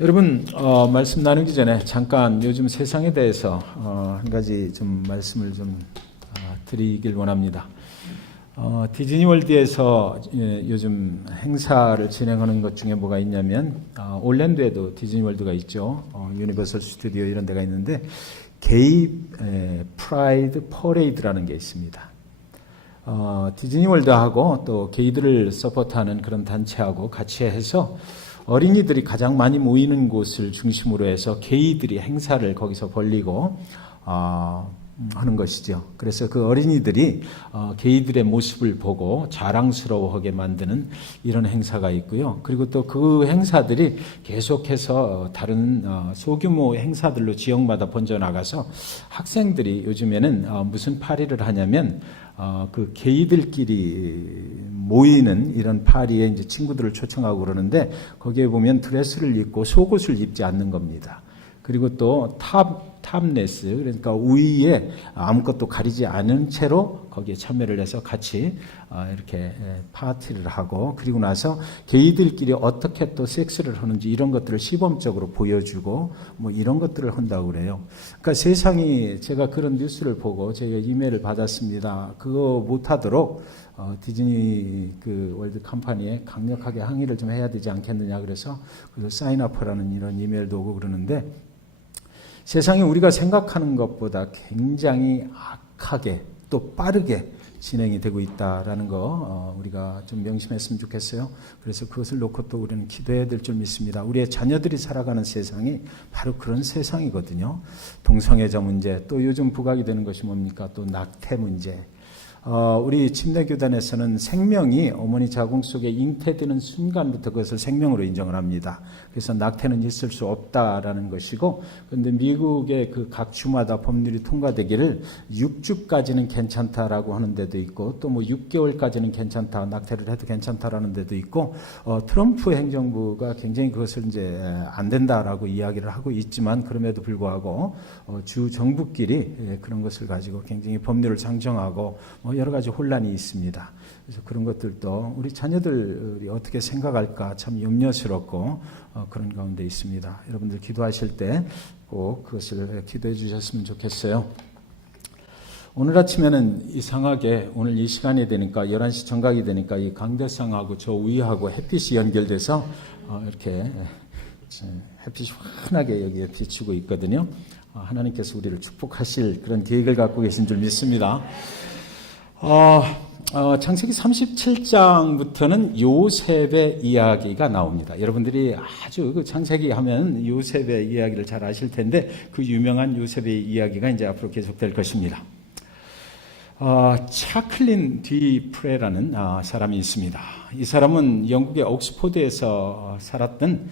여러분, 말씀 나누기 전에 잠깐 요즘 세상에 대해서 한 가지 좀 말씀을 좀 드리길 원합니다. 디즈니월드에서 요즘 행사를 진행하는 것 중에 뭐가 있냐면 올랜도에도 디즈니월드가 있죠. 유니버설 스튜디오 이런 데가 있는데 게이 프라이드 퍼레이드라는 게 있습니다. 디즈니월드하고 또 게이들을 서포트하는 그런 단체하고 같이 해서 어린이들이 가장 많이 모이는 곳을 중심으로 해서 게이들이 행사를 거기서 벌리고 하는 것이죠. 그래서 그 어린이들이 게이들의 모습을 보고 자랑스러워하게 만드는 이런 행사가 있고요. 그리고 또 그 행사들이 계속해서 다른 소규모 행사들로 지역마다 번져나가서 학생들이 요즘에는 무슨 파리를 하냐면 그 게이들끼리 모이는 이런 파리에 이제 친구들을 초청하고 그러는데 거기에 보면 드레스를 입고 속옷을 입지 않는 겁니다. 그리고 또 탑레스, 그러니까 위에 아무것도 가리지 않은 채로 거기에 참여를 해서 같이 이렇게 파티를 하고, 그리고 나서 게이들끼리 어떻게 또 섹스를 하는지 이런 것들을 시범적으로 보여주고 뭐 이런 것들을 한다고 그래요. 그러니까 세상이, 제가 그런 뉴스를 보고 제가 이메일을 받았습니다. 그거 못하도록 디즈니 그 월드 컴퍼니에 강력하게 항의를 좀 해야 되지 않겠느냐 그래서 사인업하라는 이런 이메일도 오고 그러는데, 세상이 우리가 생각하는 것보다 굉장히 악하게 또 빠르게 진행이 되고 있다라는 거 우리가 좀 명심했으면 좋겠어요. 그래서 그것을 놓고 또 우리는 기도해야 될 줄 믿습니다. 우리의 자녀들이 살아가는 세상이 바로 그런 세상이거든요. 동성애자 문제, 또 요즘 부각이 되는 것이 뭡니까? 또 낙태 문제. 우리 침례교단에서는 생명이 어머니 자궁 속에 잉태되는 순간부터 그것을 생명으로 인정을 합니다. 그래서 낙태는 있을 수 없다라는 것이고, 그런데 미국의 그 각 주마다 법률이 통과되기를 6주까지는 괜찮다라고 하는 데도 있고, 또 뭐 6개월까지는 괜찮다, 낙태를 해도 괜찮다라는 데도 있고, 트럼프 행정부가 굉장히 그것을 이제 안 된다라고 이야기를 하고 있지만, 그럼에도 불구하고 주 정부끼리 그런 것을 가지고 굉장히 법률을 상정하고 여러 가지 혼란이 있습니다. 그래서 그런 것들도 우리 자녀들이 어떻게 생각할까 참 염려스럽고 그런 가운데 있습니다. 여러분들 기도하실 때 꼭 그것을 기도해 주셨으면 좋겠어요. 오늘 아침에는 이상하게 오늘 이 시간이 되니까 11시 정각이 되니까 이 강대상하고 저 위하고 햇빛이 연결돼서 이렇게 햇빛이 환하게 여기에 비추고 있거든요. 하나님께서 우리를 축복하실 그런 계획을 갖고 계신 줄 믿습니다. 창세기 37장부터는 요셉의 이야기가 나옵니다. 여러분들이 아주 그 창세기 하면 요셉의 이야기를 잘 아실 텐데 그 유명한 요셉의 이야기가 이제 앞으로 계속될 것입니다. 차클린 디 프레라는 사람이 있습니다. 이 사람은 영국의 옥스포드에서 살았던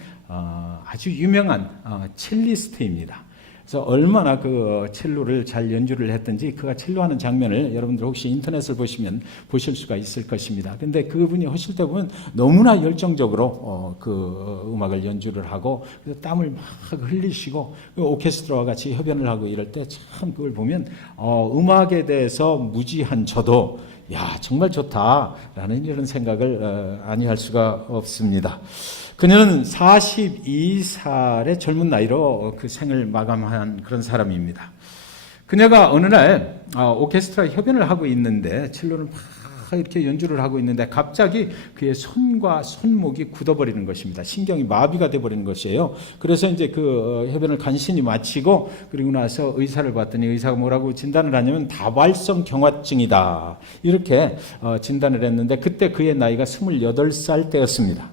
아주 유명한 첼리스트입니다. 그래서 얼마나 그 첼로를 잘 연주를 했든지 그가 첼로하는 장면을 여러분들 혹시 인터넷을 보시면 보실 수가 있을 것입니다. 근데 그분이 하실 때 보면 너무나 열정적으로 그 음악을 연주를 하고 땀을 막 흘리시고 오케스트라와 같이 협연을 하고 이럴 때 참 그걸 보면 음악에 대해서 무지한 저도 야 정말 좋다라는 이런 생각을 아니할 수가 없습니다. 그녀는 42살의 젊은 나이로 그 생을 마감한 그런 사람입니다. 그녀가 어느 날 오케스트라 협연을 하고 있는데 첼로를 막 이렇게 연주를 하고 있는데 갑자기 그의 손과 손목이 굳어버리는 것입니다. 신경이 마비가 돼버리는 것이에요. 그래서 이제 그 협연을 간신히 마치고 그리고 나서 의사를 봤더니 의사가 뭐라고 진단을 하냐면 다발성 경화증이다 이렇게 진단을 했는데 그때 그의 나이가 28살 때였습니다.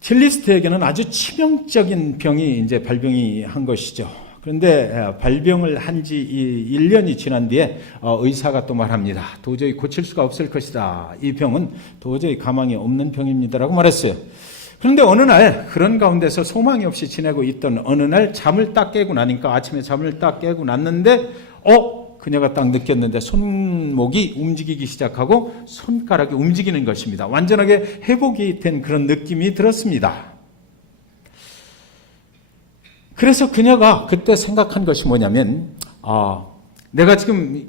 첼리스트에게는 아주 치명적인 병이 이제 발병이 한 것이죠. 그런데 발병을 한 지 1년이 지난 뒤에 의사가 또 말합니다. 도저히 고칠 수가 없을 것이다. 이 병은 도저히 가망이 없는 병입니다라고 말했어요. 그런데 어느 날 그런 가운데서 소망이 없이 지내고 있던 어느 날 잠을 딱 깨고 나니까 아침에 잠을 딱 깨고 났는데 그녀가 딱 느꼈는데 손목이 움직이기 시작하고 손가락이 움직이는 것입니다. 완전하게 회복이 된 그런 느낌이 들었습니다. 그래서 그녀가 그때 생각한 것이 뭐냐면 내가 지금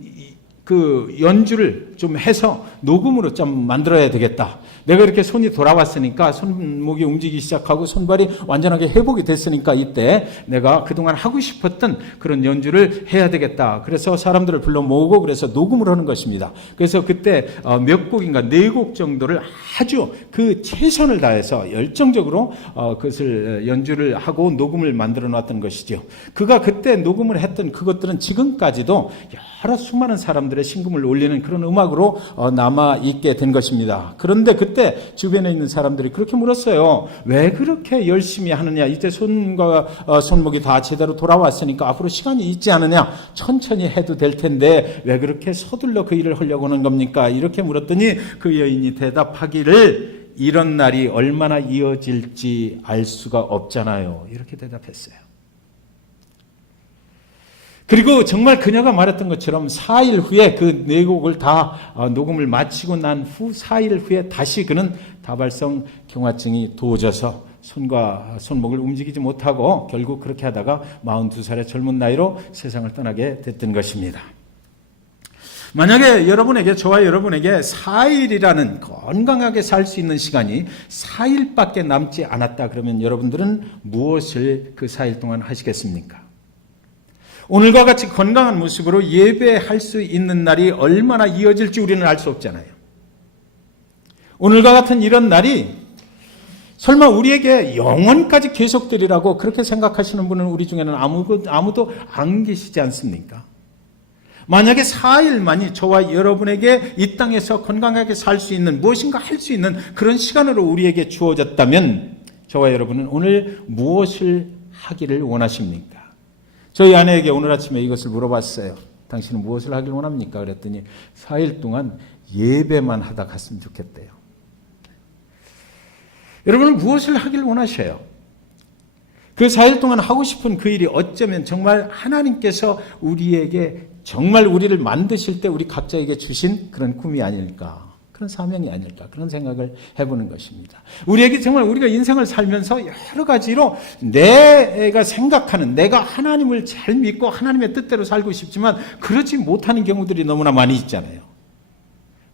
그 연주를 좀 해서 녹음으로 좀 만들어야 되겠다. 내가 이렇게 손이 돌아왔으니까 손목이 움직이기 시작하고 손발이 완전하게 회복이 됐으니까 이때 내가 그동안 하고 싶었던 그런 연주를 해야 되겠다. 그래서 사람들을 불러 모으고 그래서 녹음을 하는 것입니다. 그래서 그때 몇 곡인가 4곡 정도를 아주 그 최선을 다해서 열정적으로 그것을 연주를 하고 녹음을 만들어 놨던 것이죠. 그가 그때 녹음을 했던 그것들은 지금까지도 여러 수많은 사람들의 심금을 올리는 그런 음악으로 남아 있게 된 것입니다. 그런데 그때 주변에 있는 사람들이 그렇게 물었어요. 왜 그렇게 열심히 하느냐? 이제 손과 손목이 다 제대로 돌아왔으니까 앞으로 시간이 있지 않느냐? 천천히 해도 될 텐데 왜 그렇게 서둘러 그 일을 하려고 하는 겁니까? 이렇게 물었더니 그 여인이 대답하기를 이런 날이 얼마나 이어질지 알 수가 없잖아요. 이렇게 대답했어요. 그리고 정말 그녀가 말했던 것처럼 4일 후에 그 4곡을 다 녹음을 마치고 난 후 4일 후에 다시 그는 다발성 경화증이 도져서 손과 손목을 움직이지 못하고 결국 그렇게 하다가 42살의 젊은 나이로 세상을 떠나게 됐던 것입니다. 만약에 여러분에게, 저와 여러분에게 4일이라는 건강하게 살 수 있는 시간이 4일밖에 남지 않았다 그러면 여러분들은 무엇을 그 4일 동안 하시겠습니까? 오늘과 같이 건강한 모습으로 예배할 수 있는 날이 얼마나 이어질지 우리는 알 수 없잖아요. 오늘과 같은 이런 날이 설마 우리에게 영원까지 계속되리라고 그렇게 생각하시는 분은 우리 중에는 아무도 안 계시지 않습니까? 만약에 4일만이 저와 여러분에게 이 땅에서 건강하게 살 수 있는 무엇인가 할 수 있는 그런 시간으로 우리에게 주어졌다면 저와 여러분은 오늘 무엇을 하기를 원하십니까? 저희 아내에게 오늘 아침에 이것을 물어봤어요. 당신은 무엇을 하길 원합니까? 그랬더니 4일 동안 예배만 하다 갔으면 좋겠대요. 여러분은 무엇을 하길 원하셔요? 그 4일 동안 하고 싶은 그 일이 어쩌면 정말 하나님께서 우리에게 정말 우리를 만드실 때 우리 각자에게 주신 그런 꿈이 아닐까, 그런 사명이 아닐까, 그런 생각을 해보는 것입니다. 우리에게 정말 우리가 인생을 살면서 여러 가지로 내가 생각하는, 내가 하나님을 잘 믿고 하나님의 뜻대로 살고 싶지만 그렇지 못하는 경우들이 너무나 많이 있잖아요.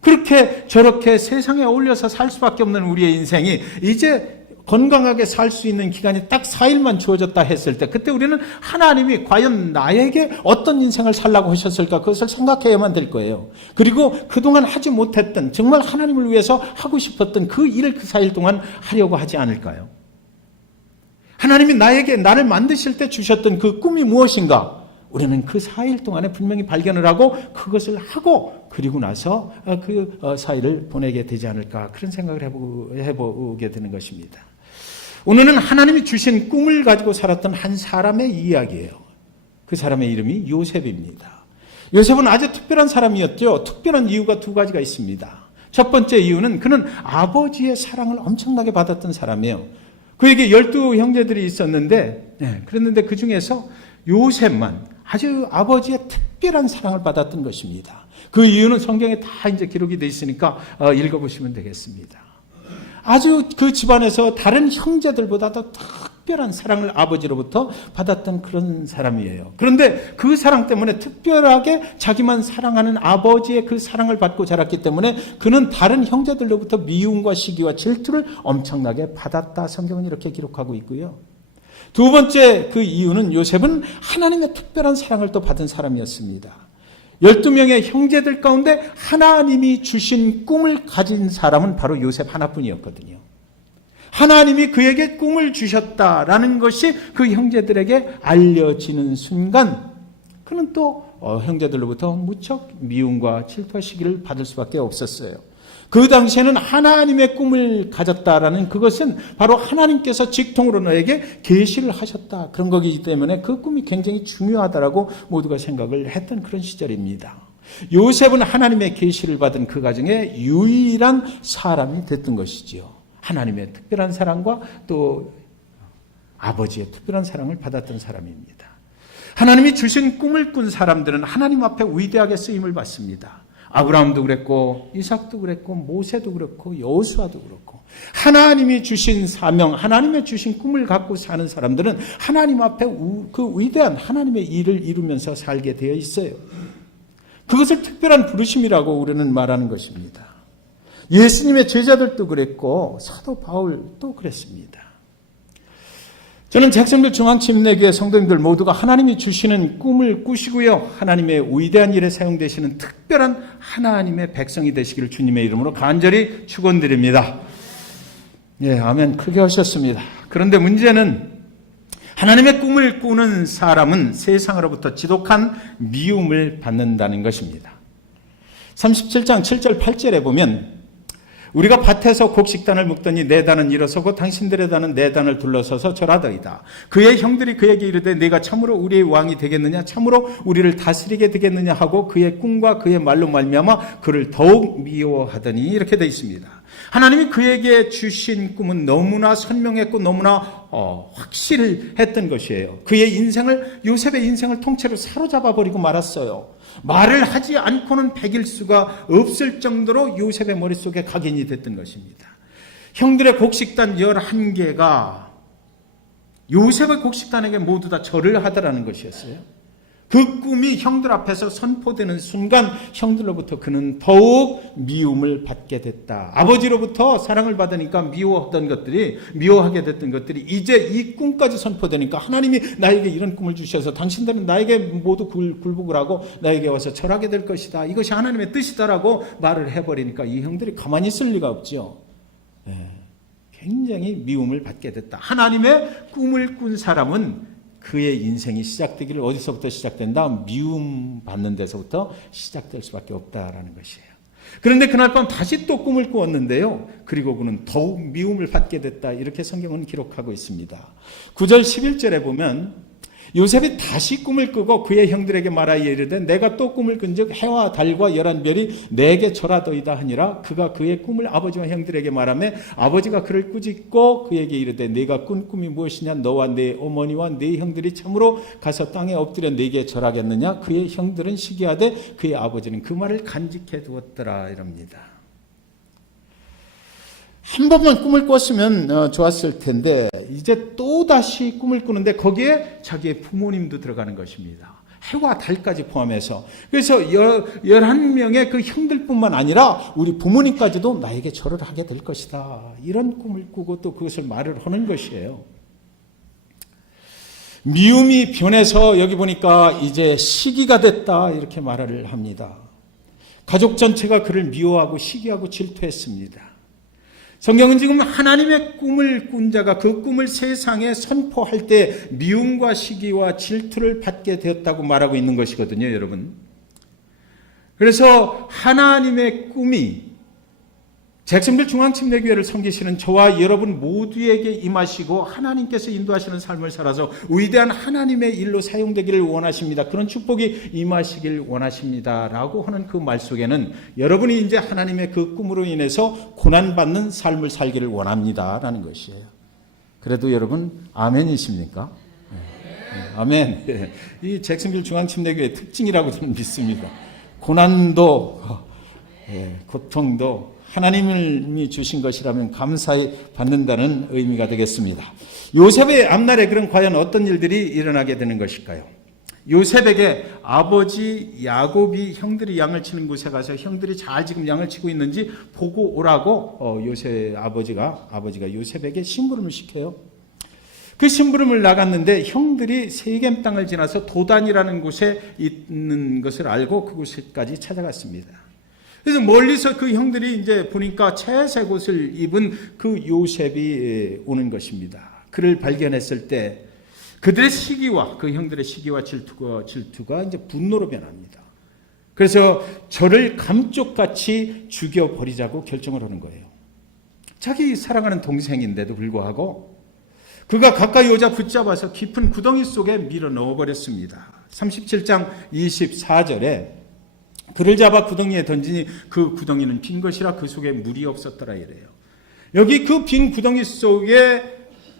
그렇게 저렇게 세상에 어울려서 살 수밖에 없는 우리의 인생이 이제 건강하게 살 수 있는 기간이 딱 4일만 주어졌다 했을 때 그때 우리는 하나님이 과연 나에게 어떤 인생을 살라고 하셨을까 그것을 생각해야만 될 거예요. 그리고 그동안 하지 못했던 정말 하나님을 위해서 하고 싶었던 그 일을 그 4일 동안 하려고 하지 않을까요? 하나님이 나를 만드실 때 주셨던 그 꿈이 무엇인가? 우리는 그 4일 동안에 분명히 발견을 하고 그것을 하고 그리고 나서 그 4일을 보내게 되지 않을까 그런 생각을 해보게 되는 것입니다. 오늘은 하나님이 주신 꿈을 가지고 살았던 한 사람의 이야기예요. 그 사람의 이름이 요셉입니다. 요셉은 아주 특별한 사람이었죠. 특별한 이유가 2가지가 있습니다. 첫 번째 이유는 그는 아버지의 사랑을 엄청나게 받았던 사람이에요. 그에게 12형제들이 있었는데 그랬는데 그 중에서 요셉만 아주 아버지의 특별한 사랑을 받았던 것입니다. 그 이유는 성경에 다 이제 기록이 되어 있으니까 읽어보시면 되겠습니다. 아주 그 집안에서 다른 형제들보다도 특별한 사랑을 아버지로부터 받았던 그런 사람이에요. 그런데 그 사랑 때문에 특별하게 자기만 사랑하는 아버지의 그 사랑을 받고 자랐기 때문에 그는 다른 형제들로부터 미움과 시기와 질투를 엄청나게 받았다. 성경은 이렇게 기록하고 있고요. 2번째 그 이유는 요셉은 하나님의 특별한 사랑을 또 받은 사람이었습니다. 12명의 형제들 가운데 하나님이 주신 꿈을 가진 사람은 바로 요셉 하나뿐이었거든요. 하나님이 그에게 꿈을 주셨다라는 것이 그 형제들에게 알려지는 순간 그는 또 형제들로부터 무척 미움과 질투와 시기를 받을 수밖에 없었어요. 그 당시에는 하나님의 꿈을 가졌다라는 그것은 바로 하나님께서 직통으로 너에게 계시를 하셨다. 그런 거기 때문에 그 꿈이 굉장히 중요하다라고 모두가 생각을 했던 그런 시절입니다. 요셉은 하나님의 계시를 받은 그 가정의 유일한 사람이 됐던 것이지요. 하나님의 특별한 사랑과 또 아버지의 특별한 사랑을 받았던 사람입니다. 하나님이 주신 꿈을 꾼 사람들은 하나님 앞에 위대하게 쓰임을 받습니다. 아브라함도 그랬고 이삭도 그랬고 모세도 그렇고 여호수아도 그렇고 하나님이 주신 사명, 하나님의 주신 꿈을 갖고 사는 사람들은 하나님 앞에 그 위대한 하나님의 일을 이루면서 살게 되어 있어요. 그것을 특별한 부르심이라고 우리는 말하는 것입니다. 예수님의 제자들도 그랬고 사도 바울도 그랬습니다. 저는 잭슨빌 중앙침례교회 성도님들 모두가 하나님이 주시는 꿈을 꾸시고요, 하나님의 위대한 일에 사용되시는 특별한 하나님의 백성이 되시기를 주님의 이름으로 간절히 축원드립니다. 예, 아멘. 크게 하셨습니다. 그런데 문제는 하나님의 꿈을 꾸는 사람은 세상으로부터 지독한 미움을 받는다는 것입니다. 37장 7절 8절에 보면 우리가 밭에서 곡식단을 묶더니 내 단은 일어서고 당신들의 단은 내 단을 둘러서서 절하더이다. 그의 형들이 그에게 이르되 네가 참으로 우리의 왕이 되겠느냐, 참으로 우리를 다스리게 되겠느냐 하고 그의 꿈과 그의 말로 말미암아 그를 더욱 미워하더니, 이렇게 되어 있습니다. 하나님이 그에게 주신 꿈은 너무나 선명했고 너무나 확실했던 것이에요. 그의 인생을, 요셉의 인생을 통째로 사로잡아 버리고 말았어요. 말을 하지 않고는 배길 수가 없을 정도로 요셉의 머릿속에 각인이 됐던 것입니다. 형들의 곡식단 11개가 요셉의 곡식단에게 모두 다 절을 하더라는 것이었어요. 그 꿈이 형들 앞에서 선포되는 순간 형들로부터 그는 더욱 미움을 받게 됐다. 아버지로부터 사랑을 받으니까 미워하게 됐던 것들이 이제 이 꿈까지 선포되니까 하나님이 나에게 이런 꿈을 주셔서 당신들은 나에게 모두 굴복을 하고 나에게 와서 절하게 될 것이다. 이것이 하나님의 뜻이다라고 말을 해버리니까 이 형들이 가만히 있을 리가 없죠. 굉장히 미움을 받게 됐다. 하나님의 꿈을 꾼 사람은 그의 인생이 시작되기를 어디서부터 시작된다? 미움 받는 데서부터 시작될 수밖에 없다라는 것이에요. 그런데 그날 밤 다시 또 꿈을 꾸었는데요. 그리고 그는 더욱 미움을 받게 됐다. 이렇게 성경은 기록하고 있습니다. 9절 11절에 보면 요셉이 다시 꿈을 꾸고 그의 형들에게 말하여 이르되 내가 또 꿈을 꾼즉 해와 달과 11별이 내게 절하더이다 하니라. 그가 그의 꿈을 아버지와 형들에게 말하며 아버지가 그를 꾸짖고 그에게 이르되 네가 꾼 꿈이 무엇이냐, 너와 네 어머니와 네 형들이 참으로 가서 땅에 엎드려 네게 절하겠느냐. 그의 형들은 시기하되 그의 아버지는 그 말을 간직해 두었더라. 이럽니다. 한 번만 꿈을 꿨으면 좋았을 텐데 이제 또 다시 꿈을 꾸는데 거기에 자기의 부모님도 들어가는 것입니다. 해와 달까지 포함해서. 그래서 11명의 그 형들뿐만 아니라 우리 부모님까지도 나에게 절을 하게 될 것이다. 이런 꿈을 꾸고 또 그것을 말을 하는 것이에요. 미움이 변해서 여기 보니까 이제 시기가 됐다. 이렇게 말을 합니다. 가족 전체가 그를 미워하고 시기하고 질투했습니다. 성경은 지금 하나님의 꿈을 꾼 자가 그 꿈을 세상에 선포할 때 미움과 시기와 질투를 받게 되었다고 말하고 있는 것이거든요, 여러분. 그래서 하나님의 꿈이 잭슨빌 중앙침례교회를 섬기시는 저와 여러분 모두에게 임하시고 하나님께서 인도하시는 삶을 살아서 위대한 하나님의 일로 사용되기를 원하십니다. 그런 축복이 임하시길 원하십니다. 라고 하는 그 말 속에는 여러분이 이제 하나님의 그 꿈으로 인해서 고난받는 삶을 살기를 원합니다. 라는 것이에요. 그래도 여러분 아멘이십니까? 네, 아멘. 이 잭슨빌 중앙침례교회의 특징이라고 저는 믿습니다. 고난도 고통도 하나님이 주신 것이라면 감사히 받는다는 의미가 되겠습니다. 요셉의 앞날에 그럼 과연 어떤 일들이 일어나게 되는 것일까요? 요셉에게 아버지 야곱이 형들이 양을 치는 곳에 가서 형들이 잘 지금 양을 치고 있는지 보고 오라고 요셉 아버지가 요셉에게 심부름을 시켜요. 그 심부름을 나갔는데 형들이 세겜 땅을 지나서 도단이라는 곳에 있는 것을 알고 그곳까지 찾아갔습니다. 그래서 멀리서 그 형들이 이제 보니까 채색 옷을 입은 그 요셉이 오는 것입니다. 그를 발견했을 때 그들의 시기와 그 형들의 시기와 질투가 이제 분노로 변합니다. 그래서 저를 감쪽같이 죽여버리자고 결정을 하는 거예요. 자기 사랑하는 동생인데도 불구하고 그가 가까이 오자 붙잡아서 깊은 구덩이 속에 밀어 넣어버렸습니다. 37장 24절에 그를 잡아 구덩이에 던지니 그 구덩이는 빈 것이라 그 속에 물이 없었더라 이래요. 여기 그 빈 구덩이 속에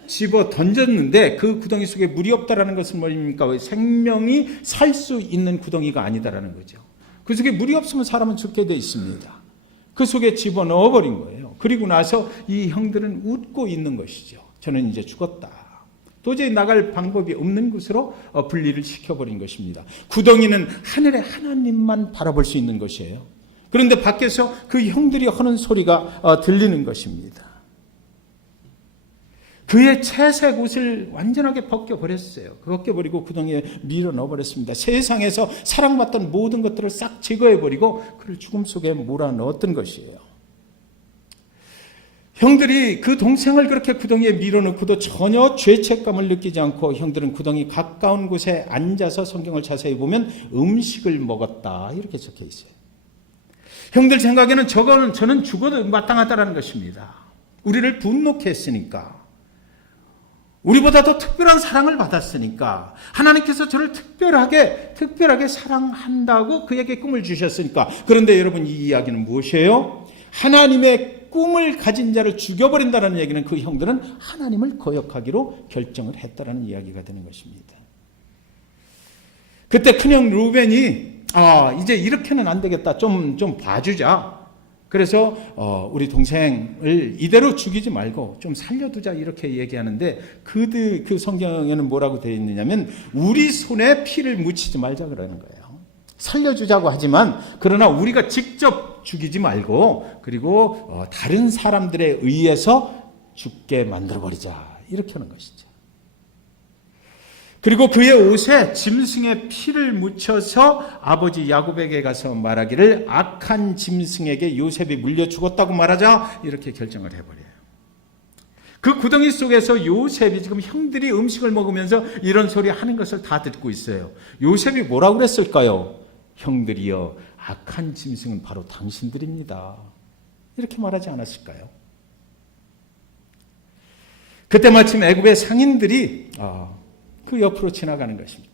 집어 던졌는데 그 구덩이 속에 물이 없다라는 것은 뭐입니까? 생명이 살 수 있는 구덩이가 아니다라는 거죠. 그 속에 물이 없으면 사람은 죽게 돼 있습니다. 그 속에 집어 넣어버린 거예요. 그리고 나서 이 형들은 웃고 있는 것이죠. 저는 이제 죽었다. 도저히 나갈 방법이 없는 곳으로 분리를 시켜버린 것입니다. 구덩이는 하늘의 하나님만 바라볼 수 있는 것이에요. 그런데 밖에서 그 형들이 하는 소리가 들리는 것입니다. 그의 채색 옷을 완전하게 벗겨버렸어요. 벗겨버리고 구덩이에 밀어 넣어버렸습니다. 세상에서 사랑받던 모든 것들을 싹 제거해버리고 그를 죽음 속에 몰아넣었던 것이에요. 형들이 그 동생을 그렇게 구덩이에 밀어넣고도 전혀 죄책감을 느끼지 않고 형들은 구덩이 가까운 곳에 앉아서 성경을 자세히 보면 음식을 먹었다 이렇게 적혀 있어요. 형들 생각에는 저는 죽어도 마땅하다라는 것입니다. 우리를 분노케 했으니까, 우리보다 더 특별한 사랑을 받았으니까, 하나님께서 저를 특별하게 사랑한다고 그에게 꿈을 주셨으니까. 그런데 여러분, 이 이야기는 무엇이에요? 하나님의 꿈을 가진 자를 죽여버린다는 얘기는 그 형들은 하나님을 거역하기로 결정을 했다는 이야기가 되는 것입니다. 그때 큰형 루벤이 이제 이렇게는 안 되겠다. 좀 봐주자. 그래서 우리 동생을 이대로 죽이지 말고 좀 살려두자 이렇게 얘기하는데 그 성경에는 뭐라고 되어 있느냐면 우리 손에 피를 묻히지 말자 그러는 거예요. 살려주자고 하지만 그러나 우리가 직접 죽이지 말고 그리고 다른 사람들에 의해서 죽게 만들어버리자 이렇게 하는 것이죠. 그리고 그의 옷에 짐승의 피를 묻혀서 아버지 야곱에게 가서 말하기를 악한 짐승에게 요셉이 물려 죽었다고 말하자 이렇게 결정을 해버려요. 그 구덩이 속에서 요셉이 지금 형들이 음식을 먹으면서 이런 소리 하는 것을 다 듣고 있어요. 요셉이 뭐라고 그랬을까요? 형들이여, 악한 짐승은 바로 당신들입니다. 이렇게 말하지 않았을까요? 그때 마침 애굽의 상인들이 그 옆으로 지나가는 것입니다.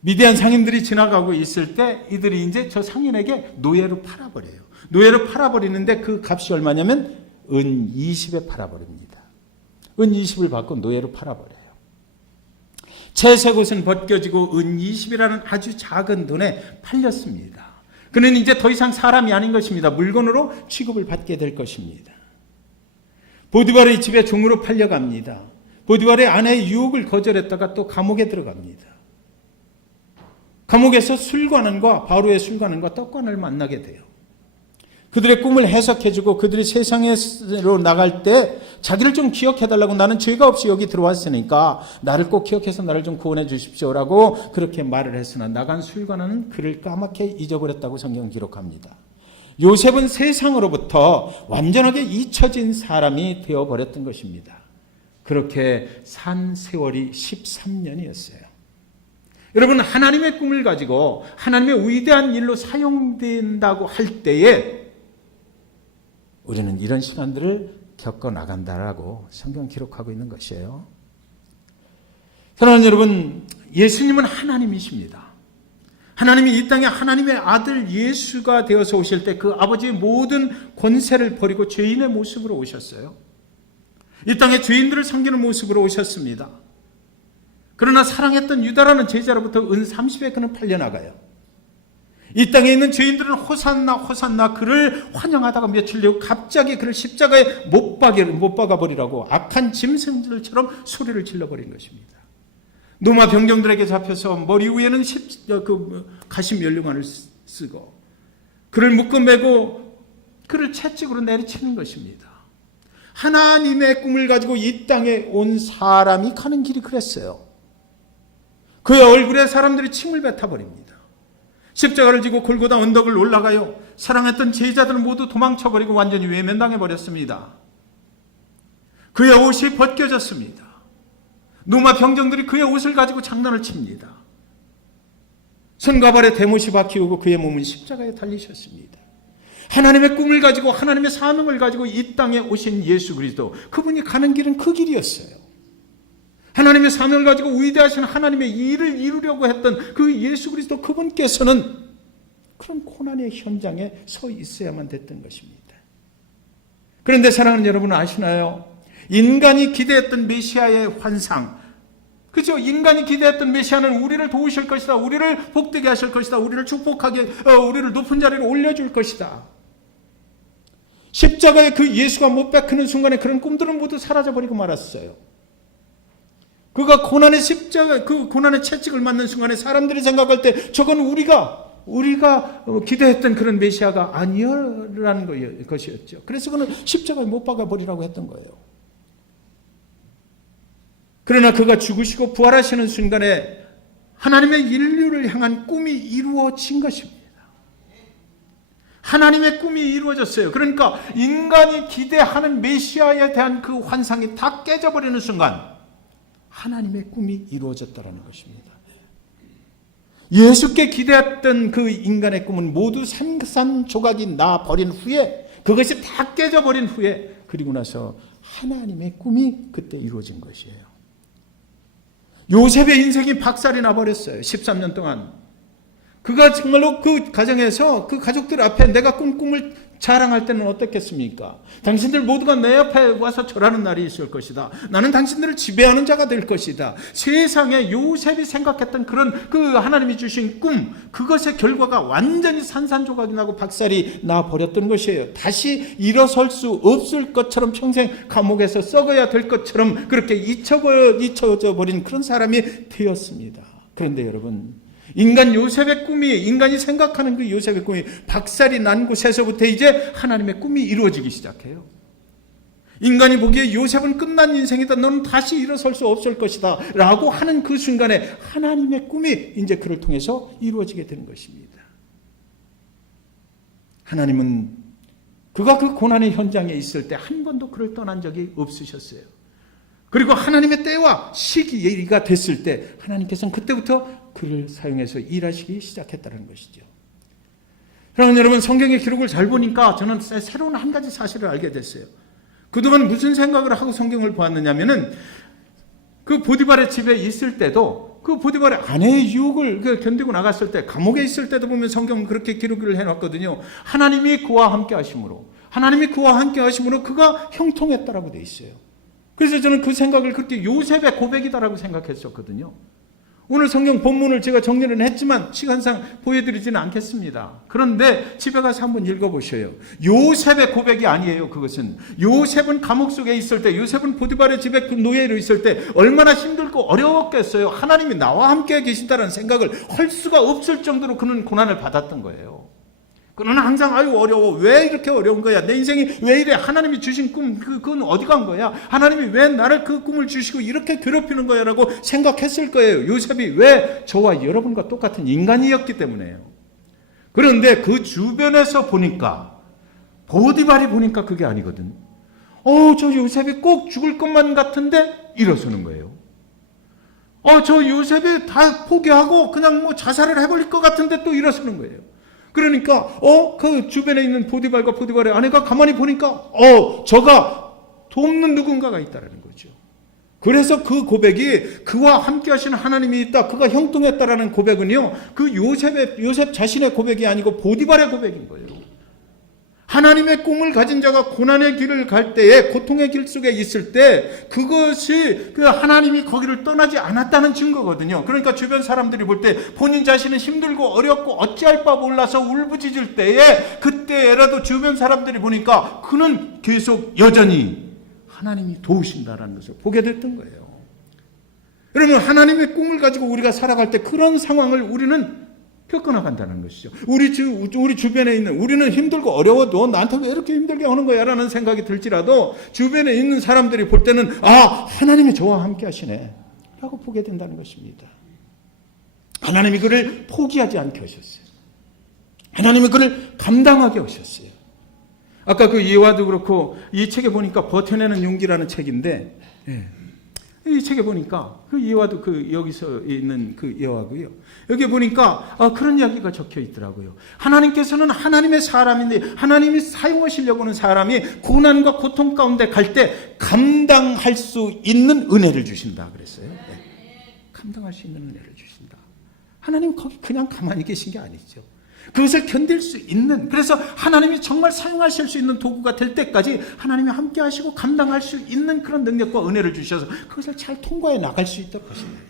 미디안 상인들이 지나가고 있을 때 이들이 이제 저 상인에게 노예로 팔아버려요. 노예로 팔아버리는데 그 값이 얼마냐면 은 20에 팔아버립니다. 은 20을 받고 노예로 팔아버려요. 채색 옷은 벗겨지고 은 20이라는 아주 작은 돈에 팔렸습니다. 그는 이제 더 이상 사람이 아닌 것입니다. 물건으로 취급을 받게 될 것입니다. 보디발의 집에 종으로 팔려갑니다. 보디발의 아내의 유혹을 거절했다가 또 감옥에 들어갑니다. 감옥에서 술관원과 바로의 술관원과 떡관을 만나게 돼요. 그들의 꿈을 해석해주고 그들이 세상으로 나갈 때 자기를 좀 기억해달라고, 나는 죄가 없이 여기 들어왔으니까 나를 꼭 기억해서 나를 좀 구원해 주십시오라고 그렇게 말을 했으나 나간 술관원은 그를 까맣게 잊어버렸다고 성경은 기록합니다. 요셉은 세상으로부터 완전하게 잊혀진 사람이 되어버렸던 것입니다. 그렇게 산 세월이 13년이었어요. 여러분, 하나님의 꿈을 가지고 하나님의 위대한 일로 사용된다고 할 때에 우리는 이런 시간들을 겪어나간다라고 성경 기록하고 있는 것이에요. 사랑하는 여러분, 예수님은 하나님이십니다. 하나님이 이 땅에 하나님의 아들 예수가 되어서 오실 때 그 아버지의 모든 권세를 버리고 죄인의 모습으로 오셨어요. 이 땅에 죄인들을 섬기는 모습으로 오셨습니다. 그러나 사랑했던 유다라는 제자로부터 은 30에 그는 팔려나가요. 이 땅에 있는 죄인들은 호산나 호산나 그를 환영하다가 며칠 뒤에 갑자기 그를 십자가에 못 박아버리라고 악한 짐승들처럼 소리를 질러버린 것입니다. 노마 병정들에게 잡혀서 머리 위에는 가시 면류관을 쓰고 그를 묶어매고 그를 채찍으로 내리치는 것입니다. 하나님의 꿈을 가지고 이 땅에 온 사람이 가는 길이 그랬어요. 그의 얼굴에 사람들이 침을 뱉어버립니다. 십자가를 지고 골고다 언덕을 올라가요. 사랑했던 제자들은 모두 도망쳐버리고 완전히 외면당해버렸습니다. 그의 옷이 벗겨졌습니다. 노마 병정들이 그의 옷을 가지고 장난을 칩니다. 손과 발에 대못이 박히고 그의 몸은 십자가에 달리셨습니다. 하나님의 꿈을 가지고 하나님의 사명을 가지고 이 땅에 오신 예수 그리스도, 그분이 가는 길은 그 길이었어요. 하나님의 사명을 가지고 위대하신 하나님의 일을 이루려고 했던 그 예수 그리스도, 그분께서는 그런 고난의 현장에 서 있어야만 됐던 것입니다. 그런데 사랑하는 여러분 아시나요? 인간이 기대했던 메시아의 환상, 그죠? 인간이 기대했던 메시아는 우리를 도우실 것이다, 우리를 복되게 하실 것이다, 우리를 축복하게, 우리를 높은 자리로 올려줄 것이다. 십자가에 그 예수가 못 박히는 순간에 그런 꿈들은 모두 사라져버리고 말았어요. 그가 고난의 십자가, 그 고난의 채찍을 맞는 순간에 사람들이 생각할 때 저건 우리가 기대했던 그런 메시아가 아니라는 것이었죠. 그래서 그는 십자가에 못 박아버리라고 했던 거예요. 그러나 그가 죽으시고 부활하시는 순간에 하나님의 인류를 향한 꿈이 이루어진 것입니다. 하나님의 꿈이 이루어졌어요. 그러니까 인간이 기대하는 메시아에 대한 그 환상이 다 깨져버리는 순간 하나님의 꿈이 이루어졌다는 것입니다. 예수께 기대했던 그 인간의 꿈은 모두 산산조각이 나버린 후에, 그것이 다 깨져버린 후에, 그리고 나서 하나님의 꿈이 그때 이루어진 것이에요. 요셉의 인생이 박살이 나버렸어요. 13년 동안. 그가 정말로 그 가정에서 그 가족들 앞에 내가 꾼 꿈을 자랑할 때는 어떻겠습니까? 당신들 모두가 내 옆에 와서 절하는 날이 있을 것이다. 나는 당신들을 지배하는 자가 될 것이다. 세상에 요셉이 생각했던 그런 그 하나님이 주신 꿈, 그것의 결과가 완전히 산산조각이 나고 박살이 나버렸던 것이에요. 다시 일어설 수 없을 것처럼 평생 감옥에서 썩어야 될 것처럼 그렇게 잊혀져 버린 그런 사람이 되었습니다. 그런데 여러분, 인간이 생각하는 그 요셉의 꿈이 박살이 난 곳에서부터 이제 하나님의 꿈이 이루어지기 시작해요. 인간이 보기에 요셉은 끝난 인생이다. 너는 다시 일어설 수 없을 것이다. 라고 하는 그 순간에 하나님의 꿈이 이제 그를 통해서 이루어지게 되는 것입니다. 하나님은 그가 그 고난의 현장에 있을 때 한 번도 그를 떠난 적이 없으셨어요. 그리고 하나님의 때와 시기가 됐을 때 하나님께서는 그때부터 그를 사용해서 일하시기 시작했다는 것이죠. 그러면 여러분, 성경의 기록을 잘 보니까 저는 새로운 한 가지 사실을 알게 됐어요. 그동안 무슨 생각을 하고 성경을 보았느냐면은 그 보디발의 집에 있을 때도 그 보디발의 아내의 유혹을 견디고 나갔을 때, 감옥에 있을 때도 보면 성경은 그렇게 기록을 해놨거든요. 하나님이 그와 함께 하심으로 그가 형통했다라고 돼 있어요. 그래서 저는 그 생각을 그렇게 요셉의 고백이다라고 생각했었거든요. 오늘 성경 본문을 제가 정리를 했지만 시간상 보여드리지는 않겠습니다. 그런데 집에 가서 한번 읽어보셔요. 요셉의 고백이 아니에요. 그것은 요셉은 감옥 속에 있을 때, 요셉은 보디발의 집에 그 노예로 있을 때 얼마나 힘들고 어려웠겠어요. 하나님이 나와 함께 계신다는 생각을 할 수가 없을 정도로 그는 고난을 받았던 거예요. 그는 항상 아유 어려워. 왜 이렇게 어려운 거야? 내 인생이 왜 이래? 하나님이 주신 꿈 그건 어디 간 거야? 하나님이 왜 나를 그 꿈을 주시고 이렇게 괴롭히는 거야? 라고 생각했을 거예요. 요셉이 왜 저와 여러분과 똑같은 인간이었기 때문에요. 그런데 그 주변에서 보니까, 보디발이 보니까 그게 아니거든. 저 요셉이 꼭 죽을 것만 같은데 일어서는 거예요. 저 요셉이 다 포기하고 그냥 뭐 자살을 해버릴 것 같은데 또 일어서는 거예요. 그러니까 그 주변에 있는 보디발과 보디발의 아내가 가만히 보니까 저가 돕는 누군가가 있다라는 거죠. 그래서 그 고백이 그와 함께 하시는 하나님이 있다, 그가 형통했다라는 고백은요, 그 요셉 자신의 고백이 아니고 보디발의 고백인 거예요. 하나님의 꿈을 가진 자가 고난의 길을 갈 때에, 고통의 길 속에 있을 때 그것이 그 하나님이 거기를 떠나지 않았다는 증거거든요. 그러니까 주변 사람들이 볼 때 본인 자신은 힘들고 어렵고 어찌할 바 몰라서 울부짖을 때에, 그때라도 주변 사람들이 보니까 그는 계속 여전히 하나님이 도우신다라는 것을 보게 됐던 거예요. 여러분, 하나님의 꿈을 가지고 우리가 살아갈 때 그런 상황을 우리는 겪어나간다는 것이죠. 우리 주변에 있는, 우리는 힘들고 어려워도 나한테 왜 이렇게 힘들게 하는 거야? 라는 생각이 들지라도 주변에 있는 사람들이 볼 때는 하나님이 저와 함께 하시네 라고 보게 된다는 것입니다. 하나님이 그를 포기하지 않게 하셨어요. 하나님이 그를 감당하게 하셨어요. 아까 그 예화도 그렇고, 이 책에 보니까 버텨내는 용기라는 책인데, 이 책에 보니까 그 예화도 여기서 있는 그 예화고요. 여기 보니까 그런 이야기가 적혀 있더라고요. 하나님께서는 하나님의 사람인데, 하나님이 사용하시려고 하는 사람이 고난과 고통 가운데 갈 때 감당할 수 있는 은혜를 주신다 그랬어요. 감당할 수 있는 은혜를 주신다. 하나님 거기 그냥 가만히 계신 게 아니죠. 그것을 견딜 수 있는, 그래서 하나님이 정말 사용하실 수 있는 도구가 될 때까지 하나님이 함께 하시고 감당할 수 있는 그런 능력과 은혜를 주셔서 그것을 잘 통과해 나갈 수 있도록 하십니다.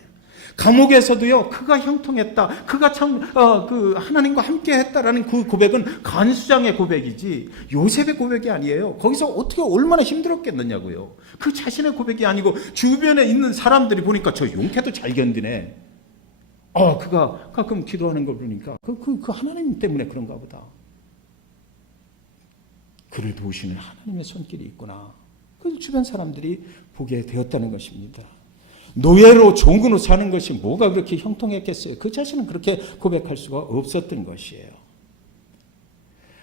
감옥에서도요, 그가 형통했다. 그가 참, 하나님과 함께 했다라는 그 고백은 간수장의 고백이지, 요셉의 고백이 아니에요. 거기서 어떻게 얼마나 힘들었겠느냐고요. 그 자신의 고백이 아니고, 주변에 있는 사람들이 보니까 저 용케도 잘 견디네. 그가 가끔 기도하는 걸 보니까, 그 하나님 때문에 그런가 보다. 그를 도우시는 하나님의 손길이 있구나. 그 주변 사람들이 보게 되었다는 것입니다. 노예로 종군으로 사는 것이 뭐가 그렇게 형통했겠어요? 그 자신은 그렇게 고백할 수가 없었던 것이에요.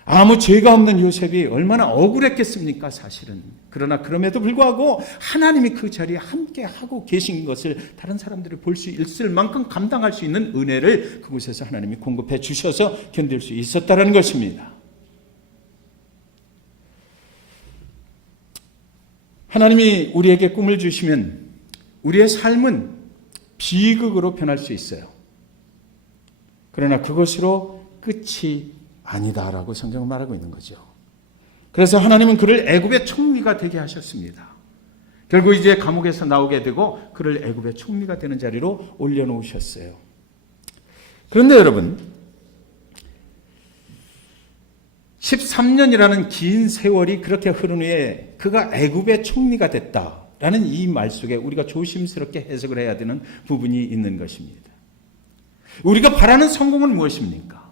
아무 죄가 없는 요셉이 얼마나 억울했겠습니까, 사실은. 그러나 그럼에도 불구하고 하나님이 그 자리에 함께 하고 계신 것을 다른 사람들이 볼 수 있을 만큼 감당할 수 있는 은혜를 그곳에서 하나님이 공급해 주셔서 견딜 수 있었다는 것입니다. 하나님이 우리에게 꿈을 주시면 우리의 삶은 비극으로 변할 수 있어요. 그러나 그것으로 끝이 아니다라고 성경은 말하고 있는 거죠. 그래서 하나님은 그를 애굽의 총리가 되게 하셨습니다. 결국 이제 감옥에서 나오게 되고 그를 애굽의 총리가 되는 자리로 올려놓으셨어요. 그런데 여러분, 13년이라는 긴 세월이 그렇게 흐른 후에 그가 애굽의 총리가 됐다라는 이 말 속에 우리가 조심스럽게 해석을 해야 되는 부분이 있는 것입니다. 우리가 바라는 성공은 무엇입니까?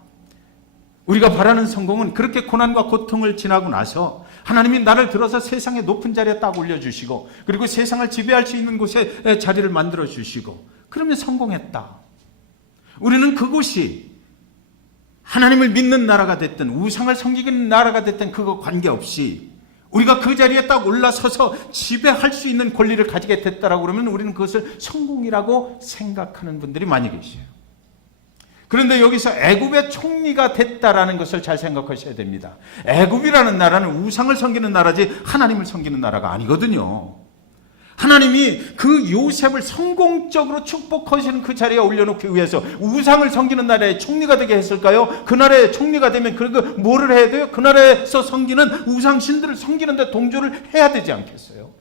우리가 바라는 성공은 그렇게 고난과 고통을 지나고 나서 하나님이 나를 들어서 세상의 높은 자리에 딱 올려주시고 그리고 세상을 지배할 수 있는 곳에 자리를 만들어 주시고 그러면 성공했다. 우리는 그곳이 하나님을 믿는 나라가 됐든 우상을 섬기는 나라가 됐든 그거 관계없이 우리가 그 자리에 딱 올라서서 지배할 수 있는 권리를 가지게 됐다라고 그러면 우리는 그것을 성공이라고 생각하는 분들이 많이 계세요. 그런데 여기서 애굽의 총리가 됐다라는 것을 잘 생각하셔야 됩니다. 애굽이라는 나라는 우상을 섬기는 나라지 하나님을 섬기는 나라가 아니거든요. 하나님이 그 요셉을 성공적으로 축복하시는 그 자리에 올려놓기 위해서 우상을 섬기는 나라의 총리가 되게 했을까요? 그 나라의 총리가 되면 뭐를 해야 돼요? 그 나라에서 섬기는 우상신들을 섬기는데 동조를 해야 되지 않겠어요?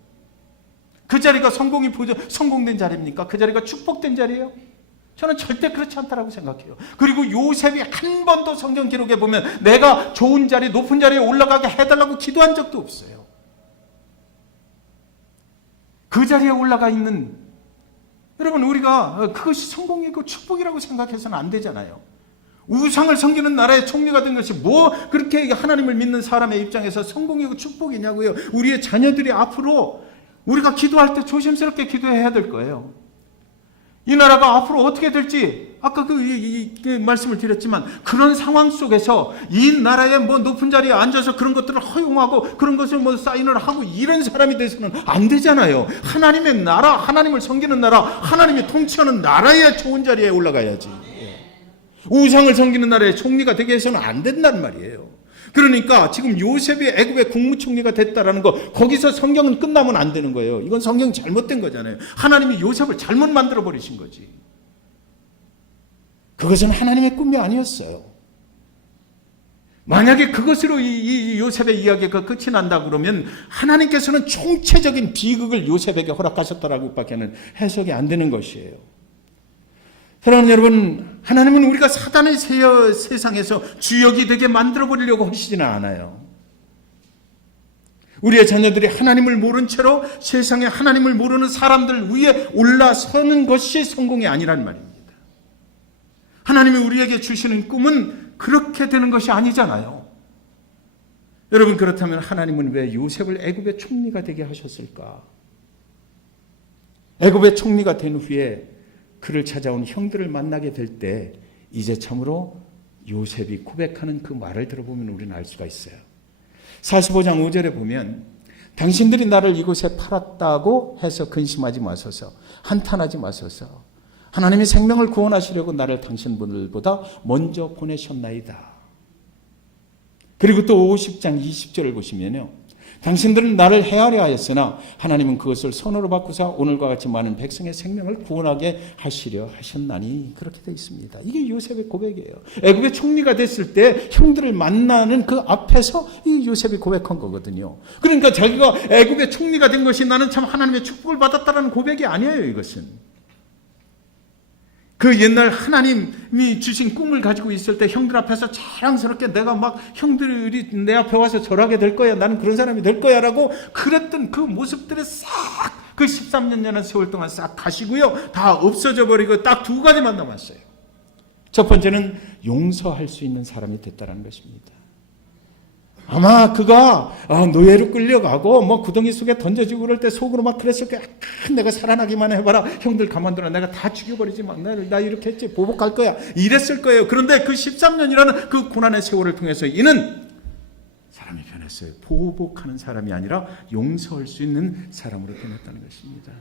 그 자리가 성공된 자리입니까? 그 자리가 축복된 자리예요? 저는 절대 그렇지 않다라고 생각해요. 그리고 요셉이 한 번도 성경 기록에 보면 내가 좋은 자리, 높은 자리에 올라가게 해달라고 기도한 적도 없어요. 그 자리에 올라가 있는 여러분, 우리가 그것이 성공이고 축복이라고 생각해서는 안 되잖아요. 우상을 섬기는 나라의 총리가 된 것이 뭐 그렇게 하나님을 믿는 사람의 입장에서 성공이고 축복이냐고요. 우리의 자녀들이 앞으로 우리가 기도할 때 조심스럽게 기도해야 될 거예요. 이 나라가 앞으로 어떻게 될지 아까 그 말씀을 드렸지만 그런 상황 속에서 이 나라의 높은 자리에 앉아서 그런 것들을 허용하고 그런 것을 사인을 하고 이런 사람이 돼서는 안 되잖아요. 하나님의 나라, 하나님을 섬기는 나라, 하나님이 통치하는 나라의 좋은 자리에 올라가야지. 우상을 섬기는 나라의 총리가 되게 해서는 안 된다는 말이에요. 그러니까 지금 요셉이 애굽의 국무총리가 됐다라는 거, 거기서 성경은 끝나면 안 되는 거예요. 이건 성경이 잘못된 거잖아요. 하나님이 요셉을 잘못 만들어 버리신 거지. 그것은 하나님의 꿈이 아니었어요. 만약에 그것으로 이 요셉의 이야기가 끝이 난다 그러면 하나님께서는 총체적인 비극을 요셉에게 허락하셨다라고 밖에는 해석이 안 되는 것이에요. 사랑하는 여러분, 하나님은 우리가 사단의 세상에서 주역이 되게 만들어버리려고 하시지는 않아요. 우리의 자녀들이 하나님을 모른 채로 세상에 하나님을 모르는 사람들 위에 올라서는 것이 성공이 아니란 말입니다. 하나님이 우리에게 주시는 꿈은 그렇게 되는 것이 아니잖아요. 여러분, 그렇다면 하나님은 왜 요셉을 애굽의 총리가 되게 하셨을까? 애굽의 총리가 된 후에 그를 찾아온 형들을 만나게 될 때 이제 참으로 요셉이 고백하는 그 말을 들어보면 우리는 알 수가 있어요. 45장 5절에 보면 당신들이 나를 이곳에 팔았다고 해서 근심하지 마소서, 한탄하지 마소서. 하나님이 생명을 구원하시려고 나를 당신분들보다 먼저 보내셨나이다. 그리고 또 50장 20절을 보시면요. 당신들은 나를 해하려 하였으나 하나님은 그것을 선으로 바꾸사 오늘과 같이 많은 백성의 생명을 구원하게 하시려 하셨나니, 그렇게 되어 있습니다. 이게 요셉의 고백이에요. 애굽의 총리가 됐을 때 형들을 만나는 그 앞에서 이 요셉이 고백한 거거든요. 그러니까 자기가 애굽의 총리가 된 것이 나는 참 하나님의 축복을 받았다라는 고백이 아니에요. 이것은 그 옛날 하나님이 주신 꿈을 가지고 있을 때 형들 앞에서 자랑스럽게 내가 막 형들이 내 앞에 와서 절하게 될 거야. 나는 그런 사람이 될 거야. 라고 그랬던 그 모습들이 싹 그 13년이라는 세월 동안 싹 가시고요. 다 없어져 버리고 딱 두 가지만 남았어요. 첫 번째는 용서할 수 있는 사람이 됐다는 것입니다. 아마 그가 노예로 끌려가고 뭐 구덩이 속에 던져지고 그럴 때 속으로 막 그랬을 거야. 내가 살아나기만 해봐라. 형들 가만둬라. 내가 다 죽여버리지 마. 나 이렇게 했지. 보복할 거야. 이랬을 거예요. 그런데 그 13년이라는 그 고난의 세월을 통해서 이는 사람이 변했어요. 보복하는 사람이 아니라 용서할 수 있는 사람으로 변했다는 것입니다.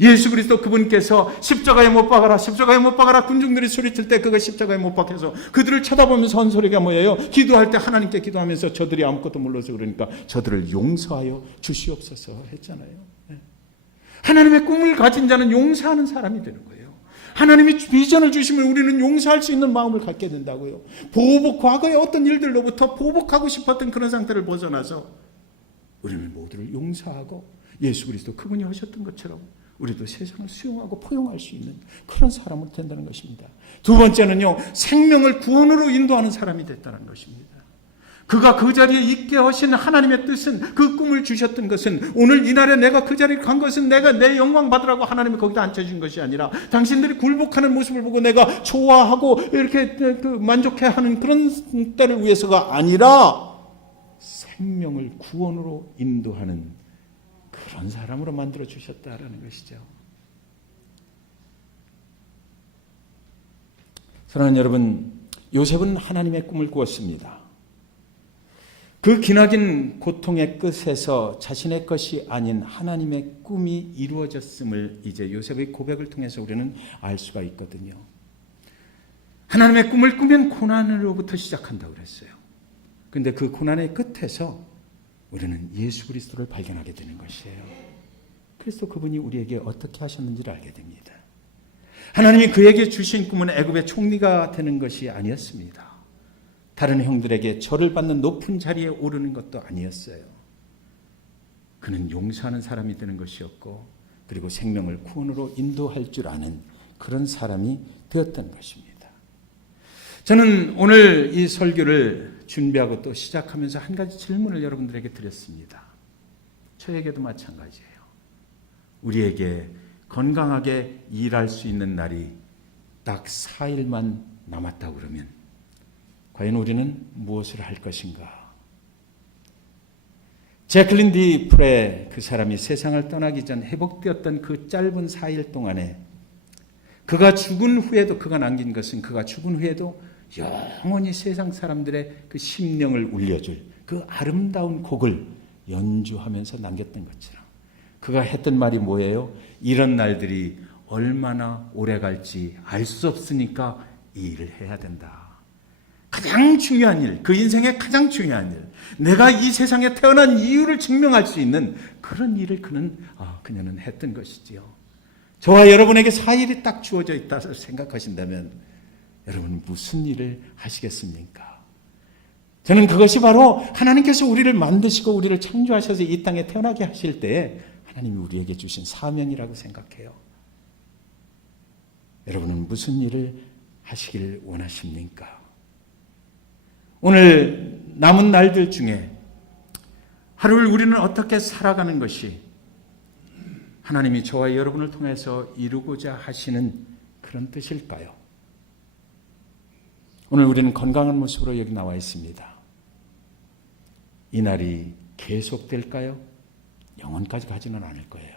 예수 그리스도 그분께서 십자가에 못 박아라, 십자가에 못 박아라 군중들이 소리칠 때 그거 십자가에 못 박혀서 그들을 쳐다보면서 한 소리가 뭐예요? 기도할 때 하나님께 기도하면서 저들이 아무것도 몰라서 그러니까 저들을 용서하여 주시옵소서 했잖아요. 하나님의 꿈을 가진 자는 용서하는 사람이 되는 거예요. 하나님이 비전을 주시면 우리는 용서할 수 있는 마음을 갖게 된다고요. 과거의 어떤 일들로부터 보복하고 싶었던 그런 상태를 벗어나서 우리는 모두를 용서하고 예수 그리스도 그분이 하셨던 것처럼 우리도 세상을 수용하고 포용할 수 있는 그런 사람으로 된다는 것입니다. 두 번째는요, 생명을 구원으로 인도하는 사람이 됐다는 것입니다. 그가 그 자리에 있게 하신 하나님의 뜻은, 그 꿈을 주셨던 것은, 오늘 이날에 내가 그 자리에 간 것은 내가 내 영광 받으라고 하나님이 거기다 앉혀준 것이 아니라 당신들이 굴복하는 모습을 보고 내가 좋아하고 이렇게 만족해하는 그런 때를 위해서가 아니라 생명을 구원으로 인도하는 그런 사람으로 만들어 주셨다라는 것이죠. 사랑하는 여러분, 요셉은 하나님의 꿈을 꾸었습니다. 그 기나긴 고통의 끝에서 자신의 것이 아닌 하나님의 꿈이 이루어졌음을 이제 요셉의 고백을 통해서 우리는 알 수가 있거든요. 하나님의 꿈을 꾸면 고난으로부터 시작한다고 그랬어요. 그런데 그 고난의 끝에서 우리는 예수 그리스도를 발견하게 되는 것이에요. 그리스도 그분이 우리에게 어떻게 하셨는지를 알게 됩니다. 하나님이 그에게 주신 꿈은 애굽의 총리가 되는 것이 아니었습니다. 다른 형들에게 절을 받는 높은 자리에 오르는 것도 아니었어요. 그는 용서하는 사람이 되는 것이었고, 그리고 생명을 구원으로 인도할 줄 아는 그런 사람이 되었던 것입니다. 저는 오늘 이 설교를 준비하고 또 시작하면서 한 가지 질문을 여러분들에게 드렸습니다. 저에게도 마찬가지예요. 우리에게 건강하게 일할 수 있는 날이 딱 4일만 남았다고 그러면 과연 우리는 무엇을 할 것인가? 제클린 디 프레 그 사람이 세상을 떠나기 전 회복되었던 그 짧은 4일 동안에 그가 죽은 후에도, 그가 남긴 것은 그가 죽은 후에도 영원히 세상 사람들의 그 심령을 울려줄 그 아름다운 곡을 연주하면서 남겼던 것처럼 그가 했던 말이 뭐예요? 이런 날들이 얼마나 오래 갈지 알 수 없으니까 이 일을 해야 된다. 가장 중요한 일, 그 인생의 가장 중요한 일, 내가 이 세상에 태어난 이유를 증명할 수 있는 그런 일을 그녀는 했던 것이지요. 저와 여러분에게 4일이 딱 주어져 있다고 생각하신다면 여러분은 무슨 일을 하시겠습니까? 저는 그것이 바로 하나님께서 우리를 만드시고 우리를 창조하셔서 이 땅에 태어나게 하실 때에 하나님이 우리에게 주신 사명이라고 생각해요. 여러분은 무슨 일을 하시길 원하십니까? 오늘 남은 날들 중에 하루를 우리는 어떻게 살아가는 것이 하나님이 저와 여러분을 통해서 이루고자 하시는 그런 뜻일까요? 오늘 우리는 건강한 모습으로 여기 나와 있습니다. 이 날이 계속될까요? 영원까지 가지는 않을 거예요.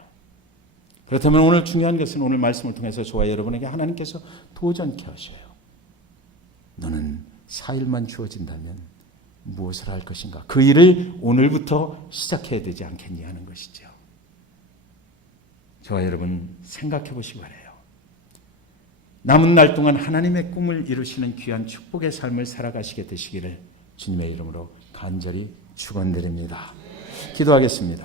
그렇다면 오늘 중요한 것은 오늘 말씀을 통해서 저와 여러분에게 하나님께서 도전케 하셔요. 너는 4일만 주어진다면 무엇을 할 것인가? 그 일을 오늘부터 시작해야 되지 않겠니 하는 것이죠. 저와 여러분 생각해 보시기 바라요. 남은 날 동안 하나님의 꿈을 이루시는 귀한 축복의 삶을 살아가시게 되시기를 주님의 이름으로 간절히 축원드립니다. 기도하겠습니다.